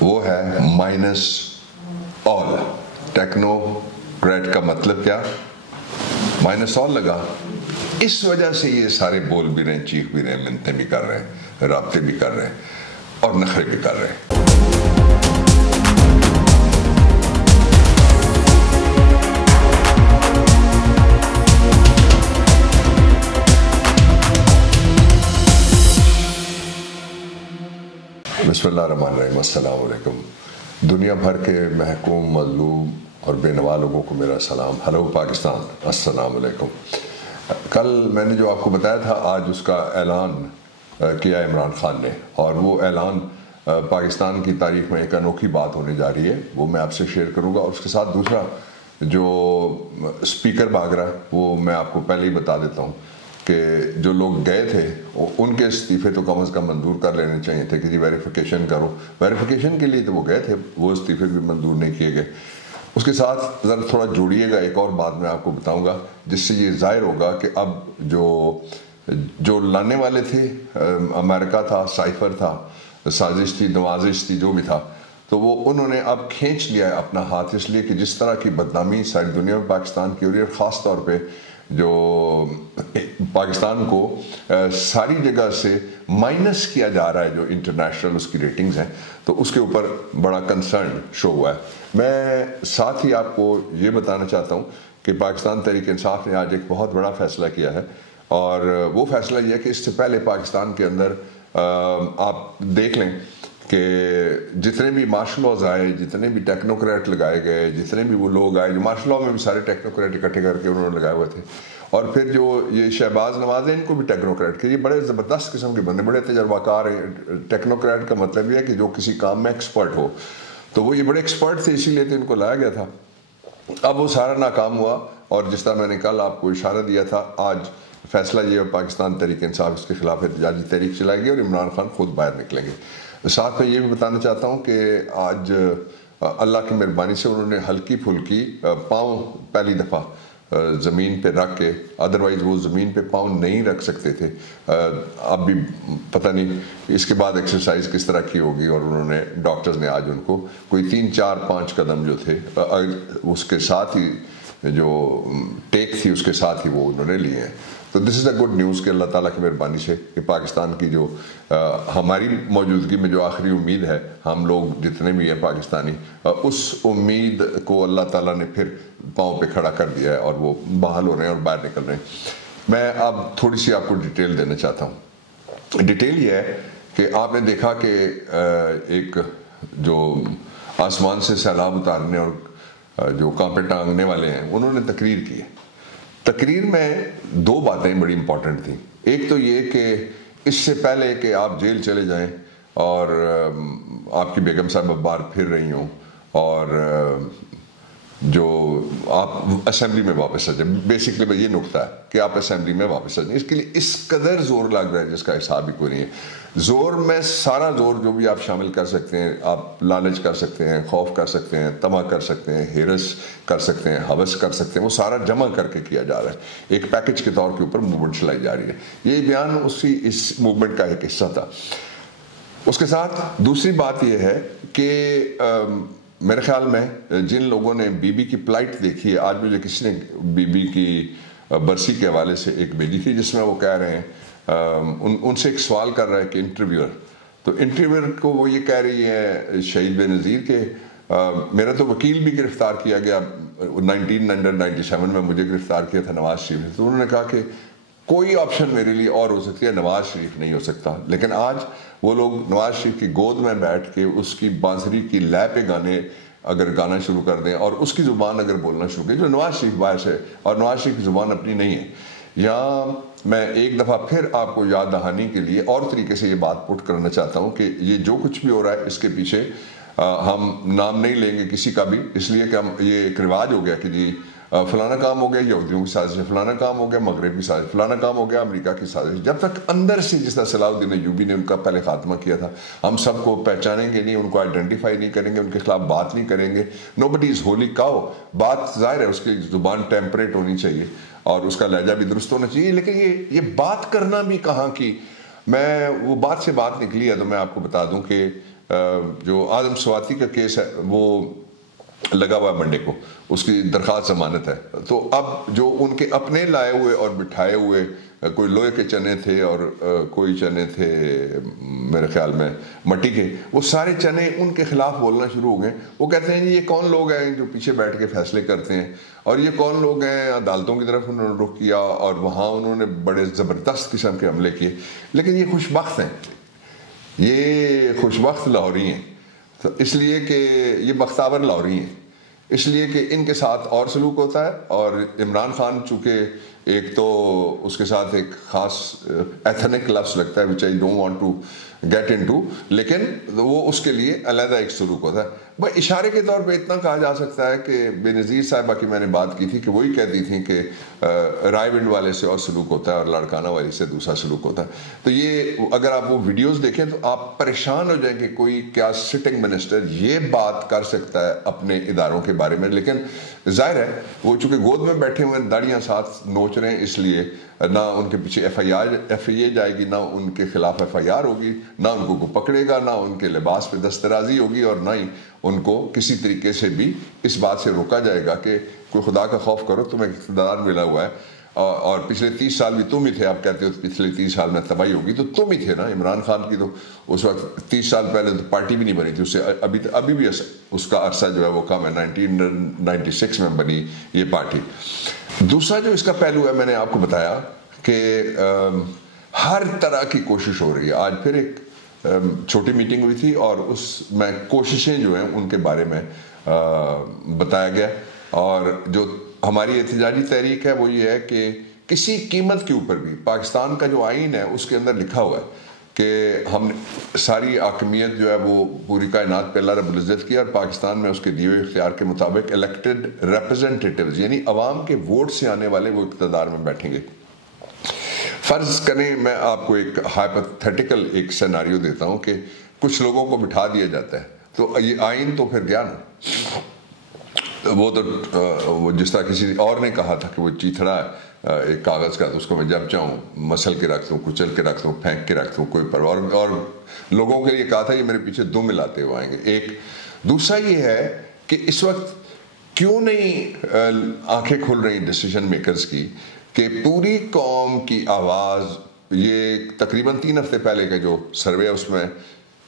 وہ ہے minus all. Technocrat کا مطلب کیا؟ مائنس آل لگا. اس وجہ سے یہ سارے بول بھی رہے ہیں، چیخ بھی رہے ہیں، منتیں بھی کر رہے ہیں، رابطے بھی کر رہے ہیں اور نخرے بھی کر رہے ہیں. بسم اللہ الرحمن الرحیم. السلام علیکم. دنیا بھر کے محکوم، مظلوم اور بے نوا لوگوں کو میرا سلام. ہلو پاکستان، السلام علیکم. کل میں نے جو آپ کو بتایا تھا، آج اس کا اعلان کیا عمران خان نے، اور وہ اعلان پاکستان کی تاریخ میں ایک انوکھی بات ہونے جا رہی ہے. وہ میں آپ سے شیئر کروں گا. اور اس کے ساتھ دوسرا جو اسپیکر بھاگ رہا ہے وہ میں آپ کو پہلے ہی بتا دیتا ہوں کہ جو لوگ گئے تھے ان کے استعفے تو کم از کم منظور کر لینے چاہیے تھے کہ جی ویریفیکیشن کرو. ویریفیکیشن کے لیے تو وہ گئے تھے، وہ استعفے بھی منظور نہیں کیے گئے. اس کے ساتھ ذرا تھوڑا جوڑیے گا، ایک اور بات میں آپ کو بتاؤں گا جس سے یہ ظاہر ہوگا کہ اب جو لانے والے تھے، امریکہ تھا، سائفر تھا، سازش تھی، نوازش تھی، جو بھی تھا، تو وہ انہوں نے اب کھینچ لیا ہے اپنا ہاتھ. اس لیے کہ جس طرح کی بدنامی ساری دنیا میں پاکستان کی ہو رہی ہے، اور خاص طور پہ جو پاکستان کو ساری جگہ سے مائنس کیا جا رہا ہے، جو انٹرنیشنل اس کی ریٹنگز ہیں، تو اس کے اوپر بڑا کنسرن شو ہوا ہے. میں ساتھ ہی آپ کو یہ بتانا چاہتا ہوں کہ پاکستان تحریک انصاف نے آج ایک بہت بڑا فیصلہ کیا ہے، اور وہ فیصلہ یہ ہے کہ اس سے پہلے پاکستان کے اندر آپ دیکھ لیں کہ جتنے بھی مارشل لاز آئے، جتنے بھی ٹیکنوکریٹ لگائے گئے، جتنے بھی وہ لوگ آئے، جو مارشل لا میں بھی سارے ٹیکنوکریٹ اکٹھے کر کے انہوں نے لگائے ہوئے تھے، اور پھر جو یہ شہباز نواز ہیں، ان کو بھی ٹیکنوکریٹ کے، یہ بڑے زبردست قسم کے بندے، بڑے تجربہ کار ہیں. ٹیکنوکریٹ کا مطلب یہ ہے کہ جو کسی کام میں ایکسپرٹ ہو، تو وہ یہ بڑے ایکسپرٹ تھے، اسی لیے تو ان کو لایا گیا تھا. اب وہ سارا ناکام ہوا، اور جس طرح میں نے کل آپ کو اشارہ دیا تھا، آج فیصلہ یہ ہے پاکستان تحریک انصاف اس کے خلاف احتجاجی تحریک چلائے گی اور عمران خان خود باہر نکلیں گے. ساتھ میں یہ بھی بتانا چاہتا ہوں کہ آج اللہ کی مہربانی سے انہوں نے ہلکی پھلکی پاؤں پہلی دفعہ زمین پہ رکھ کے، ادروائز وہ زمین پہ پاؤں نہیں رکھ سکتے تھے. اب بھی پتہ نہیں اس کے بعد ایکسرسائز کس طرح کی ہوگی، اور انہوں نے ڈاکٹرز نے آج ان کو کوئی 3 4 5 قدم جو تھے اس کے ساتھ ہی جو ٹیک تھی اس کے ساتھ ہی وہ انہوں نے لیے ہیں. تو دس از اے گڈ نیوز کہ اللہ تعالیٰ کی مہربانی سے کہ پاکستان کی جو ہماری موجودگی میں جو آخری امید ہے، ہم لوگ جتنے بھی ہیں پاکستانی، اس امید کو اللہ تعالیٰ نے پھر پاؤں پہ کھڑا کر دیا ہے، اور وہ بحال ہو رہے ہیں اور باہر نکل رہے ہیں. میں اب تھوڑی سی آپ کو ڈیٹیل دینا چاہتا ہوں. ڈیٹیل یہ ہے کہ آپ نے دیکھا کہ ایک جو آسمان سے سیلاب اتارنے اور جو کانپے ٹانگنے والے ہیں، انہوں نے تقریر کی ہے. تقریر میں 2 باتیں بڑی امپورٹنٹ تھیں. ایک تو یہ کہ اس سے پہلے کہ آپ جیل چلے جائیں اور آپ کی بیگم صاحبہ باہر پھر رہی ہوں، اور جو آپ اسمبلی میں واپس آ جائیں، بیسکلی یہ نقطہ ہے کہ آپ اسمبلی میں واپس آ جائیں. اس کے لیے اس قدر زور لگ رہا ہے جس کا حساب ہی کوئی نہیں ہے. زور میں سارا زور جو بھی آپ شامل کر سکتے ہیں، آپ لالچ کر سکتے ہیں، خوف کر سکتے ہیں، طمع کر سکتے ہیں، ہرس کر سکتے ہیں، ہوس کر سکتے ہیں، وہ سارا جمع کر کے کیا جا رہا ہے. ایک پیکج کے طور کے اوپر موومنٹ چلائی جا رہی ہے. یہ بیان اس موومنٹ کا ایک حصہ تھا. اس کے ساتھ دوسری بات یہ ہے کہ میرے خیال میں جن لوگوں نے بی بی کی پلائٹ دیکھی ہے، آج مجھے کسی نے بی بی کی برسی کے حوالے سے ایک بھیجی تھی جس میں وہ کہہ رہے ہیں، ان سے ایک سوال کر رہا ہے کہ انٹرویور، تو انٹرویور کو وہ یہ کہہ رہی ہے شہید بے نظیر کہ میرا تو وکیل بھی گرفتار کیا گیا 1997 میں، مجھے گرفتار کیا تھا نواز شریف نے. تو انہوں نے کہا کہ کوئی آپشن میرے لیے اور ہو سکتی ہے، نواز شریف نہیں ہو سکتا. لیکن آج وہ لوگ نواز شریف کی گود میں بیٹھ کے اس کی بانسری کی لے پہ اگر گانا شروع کر دیں اور اس کی زبان اگر بولنا شروع کریں، جو نواز شریف باعث ہے، اور نواز شریف کی زبان اپنی نہیں ہے. یہاں میں ایک دفعہ پھر آپ کو یاد دہانی کے لیے اور طریقے سے یہ بات پٹ کرنا چاہتا ہوں کہ یہ جو کچھ بھی ہو رہا ہے اس کے پیچھے ہم نام نہیں لیں گے کسی کا بھی، اس لیے کہ یہ ایک رواج ہو گیا کہ جی فلانا کام ہو گیا یہودیوں کی سازش، فلانا کام ہو گیا مغرب کی سازش، فلانا کام ہو گیا امریکہ کی سازش. جب تک اندر سے، جس طرح صلاح الدین ایوبی نے ان کا پہلے خاتمہ کیا تھا، ہم سب کو پہچانیں گے نہیں، ان کو آئیڈینٹیفائی نہیں کریں گے، ان کے خلاف بات نہیں کریں گے. نوبڈی از ہولی کاؤ. بات ظاہر ہے اس کی زبان ٹیمپریٹ ہونی چاہیے اور اس کا لہجہ بھی درست ہونا چاہیے، لیکن یہ بات کرنا بھی کہاں کی. میں وہ بات سے بات نکلی ہے تو میں آپ کو بتا دوں کہ جو آدم سواتی کا کیس ہے وہ لگا ہوا ہے منڈے کو، اس کی درخواست ضمانت ہے، تو اب جو ان کے اپنے لائے ہوئے اور بٹھائے ہوئے کوئی لوہے کے چنے تھے اور کوئی چنے تھے میرے خیال میں مٹی کے، وہ سارے چنے ان کے خلاف بولنا شروع ہو گئے. وہ کہتے ہیں جی یہ کون لوگ ہیں جو پیچھے بیٹھ کے فیصلے کرتے ہیں، اور یہ کون لوگ ہیں، عدالتوں کی طرف انہوں نے رخ کیا اور وہاں انہوں نے بڑے زبردست قسم کے حملے کیے. لیکن یہ خوش بخت ہیں، یہ خوش بخت لاہوری ہیں، تو اس لیے کہ یہ بختاور لاہوری ہیں، اس لیے کہ ان کے ساتھ اور سلوک ہوتا ہے. اور عمران خان چونکہ ایک تو اس کے ساتھ ایک خاص ایتھنک لفظ لگتا ہے which I don't want to get into، لیکن وہ اس کے لیے علیحدہ ایک سلوک ہوتا ہے. بھائی اشارے کے طور پہ اتنا کہا جا سکتا ہے کہ بے نظیر صاحبہ کی میں نے بات کی تھی کہ وہی کہتی تھیں کہ رائے ونڈ والے سے اور سلوک ہوتا ہے اور لاڑکانہ والی سے دوسرا سلوک ہوتا ہے. تو یہ اگر آپ وہ ویڈیوز دیکھیں تو آپ پریشان ہو جائیں کہ کوئی کیا سٹنگ منسٹر یہ بات کر سکتا ہے اپنے اداروں کے بارے میں. لیکن ظاہر ہے وہ چونکہ گود میں بیٹھے ہوئے ہیں، داڑیاں ساتھ نوچ رہے ہیں، اس لیے نہ ان کے پیچھے ایف آئی اے جائے گی، نہ ان کے خلاف ایف آئی آر ہوگی، نہ ان کو پکڑے گا، نہ ان کے لباس پہ دسترازی ہوگی، اور نہ ہی ان کو کسی طریقے سے بھی اس بات سے روکا جائے گا کہ کوئی خدا کا خوف کرو، تمہیں اقتدار ملا ہوا ہے اور پچھلے 30 سال بھی تم ہی تھے. آپ کہتے ہو پچھلے 30 سال میں تباہی ہوگی، تو تم ہی تھے نا. عمران خان کی تو اس وقت 30 سال پہلے تو پارٹی بھی نہیں بنی تھی، اس سے ابھی بھی اس کا عرصہ جو ہے وہ کم ہے. 1996 میں بنی یہ پارٹی. دوسرا جو اس کا پہلو ہے، میں نے آپ کو بتایا کہ ہر طرح کی کوشش ہو رہی ہے. آج پھر ایک چھوٹی میٹنگ ہوئی تھی اور اس میں کوششیں جو ہیں ان کے بارے میں بتایا گیا، اور جو ہماری احتجاجی تحریک ہے وہ یہ ہے کہ کسی قیمت کے اوپر بھی پاکستان کا جو آئین ہے اس کے اندر لکھا ہوا ہے کہ ہم ساری حاکمیت جو ہے وہ پوری کائنات پہ اللہ رب العزت کی، اور پاکستان میں اس کے دیے ہوئے اختیار کے مطابق الیکٹڈ ریپرزنٹیٹیوز یعنی عوام کے ووٹ سے آنے والے وہ اقتدار میں بیٹھیں گے. فرض کریں میں آپ کو ایک ہائپوتھیٹیکل ایک سیناریو دیتا ہوں کہ کچھ لوگوں کو بٹھا دیا جاتا ہے، تو یہ آئین تو پھر گیا نا. وہ تو وہ جس طرح کسی اور نے کہا تھا کہ وہ چیتھڑا ہے ایک کاغذ کا، تو اس کو میں جب چاہوں مسل کے رکھ دوں، کچل کے رکھ دوں، پھینک کے رکھ دوں، کوئی پرواہ. اور لوگوں کے لیے کہا تھا یہ میرے پیچھے دو ملاتے ہوئے آئیں گے. ایک دوسرا یہ ہے کہ اس وقت کیوں نہیں آنکھیں کھل رہی ڈیسیژن میکرز کی کہ پوری قوم کی آواز، یہ تقریباً 3 ہفتے پہلے کا جو سروے ہے اس میں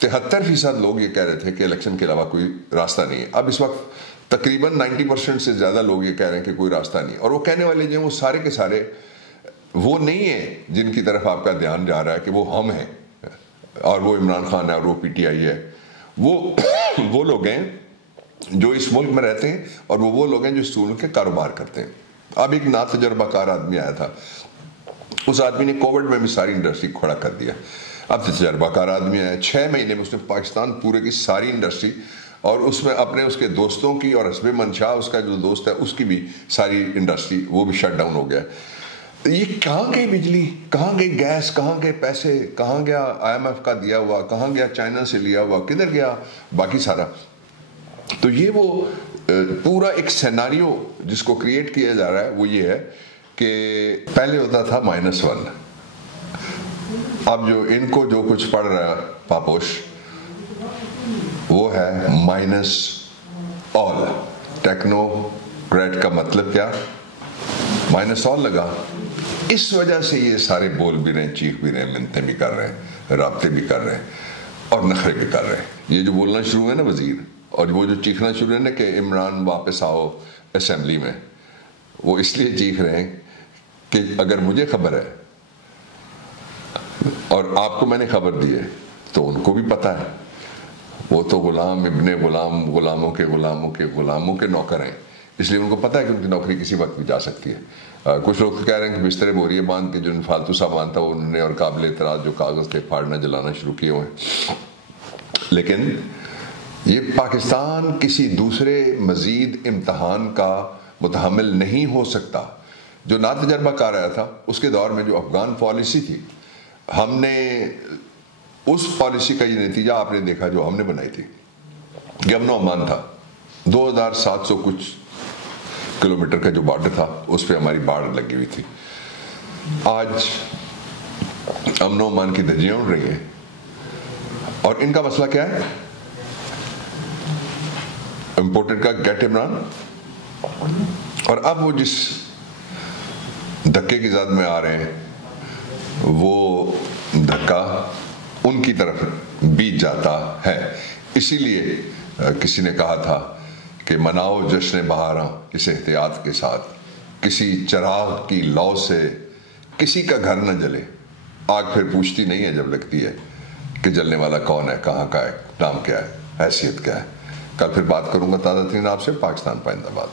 73% لوگ یہ کہہ رہے تھے کہ الیکشن کے علاوہ کوئی راستہ نہیں ہے. اب اس وقت تقریباً 90% سے زیادہ لوگ یہ کہہ رہے ہیں کہ کوئی راستہ نہیں. اور وہ کہنے والے جو ہیں وہ سارے کے سارے وہ نہیں ہیں جن کی طرف آپ کا دھیان جا رہا ہے کہ وہ ہم ہیں اور وہ عمران خان ہے اور وہ پی ٹی آئی ہے. وہ لوگ ہیں جو اس ملک میں رہتے ہیں، اور وہ لوگ ہیں جو اس ملک کے کاروبار کرتے ہیں. اب ایک نا تجربہ کار آدمی آیا تھا، اس آدمی نے کووڈ میں بھی ساری انڈسٹری کھڑا کر دیا. اب تجربہ کار آدمی آیا، 6 مہینے میں اس نے پاکستان پورے کی ساری انڈسٹری، اور اس میں اپنے اس کے دوستوں کی اور حسب منشا اس کا جو دوست ہے اس کی بھی ساری انڈسٹری وہ بھی شٹ ڈاؤن ہو گیا. یہ کہاں گئی بجلی، کہاں گئی گیس، کہاں گئے پیسے، کہاں گیا IMF کا دیا ہوا، کہاں گیا چائنا سے لیا ہوا، کدھر گیا باقی سارا. تو یہ وہ پورا ایک سیناریو جس کو کریٹ کیا جا رہا ہے وہ یہ ہے کہ پہلے ہوتا تھا -1، اب جو ان کو جو کچھ پڑ رہا ہے پاپوش وہ ہے -all. ٹیکنو کریٹ کا مطلب کیا؟ -all لگا. اس وجہ سے یہ سارے بول بھی رہے ہیں، چیخ بھی رہے ہیں، منتیں بھی کر رہے ہیں، رابطے بھی کر رہے ہیں اور نخرے بھی کر رہے ہیں. یہ جو بولنا شروع ہوئے نا وزیر، اور وہ جو چیخنا شروع ہے نا کہ عمران واپس آؤ اسمبلی میں، وہ اس لیے چیخ رہے ہیں کہ اگر مجھے خبر ہے اور آپ کو میں نے خبر دی ہے تو ان کو بھی پتہ ہے. وہ تو غلام ابن غلام، غلاموں کے غلاموں کے غلاموں کے نوکر ہیں، اس لیے ان کو پتہ ہے کہ ان کی نوکری کسی وقت بھی جا سکتی ہے. کچھ لوگ کہہ رہے ہیں کہ بسترے بوریے باندھ کے جو فالتو سامان تھا وہ انہوں نے اور قابل اعتراض جو کاغذ تھے پھاڑنا جلانا شروع کیے ہوئے ہیں. لیکن یہ پاکستان کسی دوسرے مزید امتحان کا متحمل نہیں ہو سکتا. جو نا تجربہ کار آیا تھا اس کے دور میں جو افغان پالیسی تھی، ہم نے اس پالیسی کا یہ نتیجہ آپ نے دیکھا جو ہم نے بنائی تھی کہ امن و امان تھا. 2700 کچھ کلومیٹر کا جو بارڈر تھا اس پہ ہماری باڑ لگی ہوئی تھی. آج امن و امان کی دھجیاں اڑ رہی ہیں اور ان کا مسئلہ کیا ہے؟ امپورٹڈ کا گیٹ عمران، اور اب وہ جس دھکے کی زد میں آ رہے ہیں وہ دھکا ان کی طرف بیت جاتا ہے۔ اسی لیے کسی نے کہا تھا کہ مناؤ جشن بہاراں اس احتیاط کے ساتھ، کسی چراغ کی لو سے کسی کا گھر نہ جلے۔ آگ پھر پوچھتی نہیں ہے جب لگتی ہے کہ جلنے والا کون ہے، کہاں کا ہے، نام کیا ہے، حیثیت کیا ہے۔ کل پھر بات کروں گا تازہ ترین آپ سے۔ پاکستان پائندہ باد۔